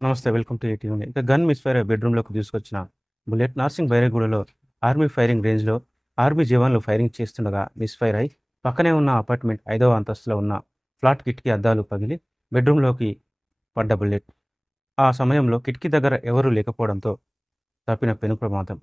నమస్తే. Welcome to ATV. ఇక gun misfire అయి బెడ్‌రూమ్‌లోకి దూసుకొచ్చిన బుల్లెట్ నార్సింగ్ బైరిగూడలో ఆర్మీ ఫైరింగ్ రేంజ్‌లో ఆర్మీ జవాన్లు ఫైరింగ్ చేస్తుండగా మిస్‌ఫైర్ అయి పక్కనే ఉన్న అపార్ట్‌మెంట్ 5వ అంతస్తులో ఉన్న ఫ్లాట్ కిటికీ అద్దాలు పగిలి బెడ్‌రూమ్‌లోకి పడ్డ బుల్లెట్. ఆ సమయంలో కిటికీ దగ్గర ఎవరూ లేకపోవడంతో తప్పిన పెను ప్రమాదం.